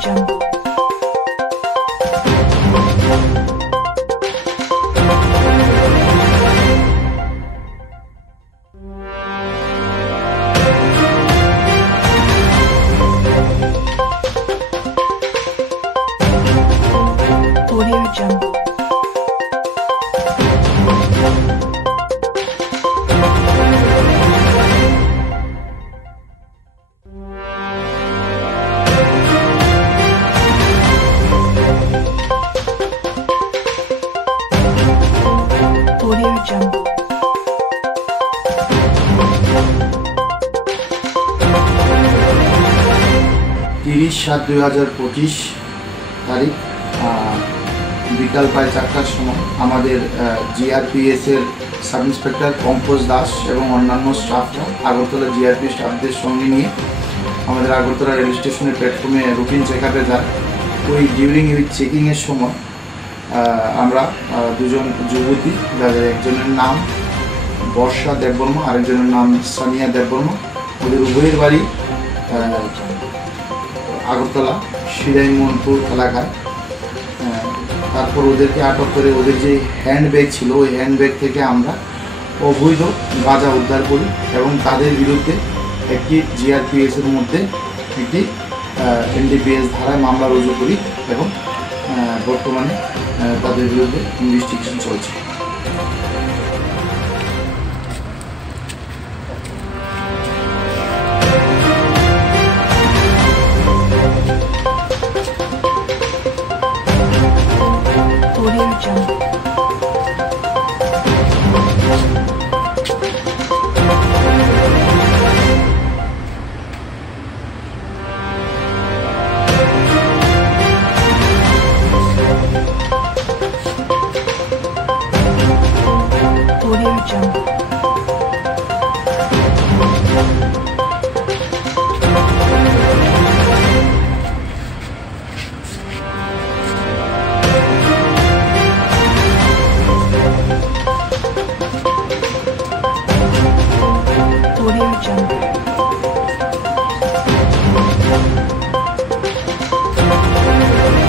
Jungle. Audio Jungle. Audio Jungle. 30/7/2025 তারিখ বিকাল প্রায় 4টার সময় আমাদের জিআরপিএস এর সাব ইন্সপেক্টর পঙ্কজ দাস এবং অন্যান্য স্টাফরা আগরতলা জিআরপি স্টাফদের সঙ্গে নিয়ে আমাদের আগরতলা রেল স্টেশনের প্ল্যাটফর্মে রুটিন চেক আপে যায়। ওই ডিউরিং উইথ চেকিংয়ের সময় আমরা দুজন যুবতী, যাদের একজনের নাম বর্ষা দেববর্মা, আরেকজনের নাম সানিয়া দেববর্মা, ওদের উভয়ের বাড়ি আগরতলা শিরাইমোহনপুর এলাকায়। তারপর ওদেরকে আটক করে ওদের যে হ্যান্ডব্যাগ ছিল, ওই হ্যান্ডব্যাগ থেকে আমরা অবৈধ গাঁজা উদ্ধার করি এবং তাদের বিরুদ্ধে একটি জিআরপিএস এর মধ্যে একটি এনডিপিএস ধারায় মামলা রুজু করি এবং বর্তমানে তাদের বিরুদ্ধে ইনভেস্টিগেশন চলছে। Audio Jungle. Audio Jungle. Audio Jungle.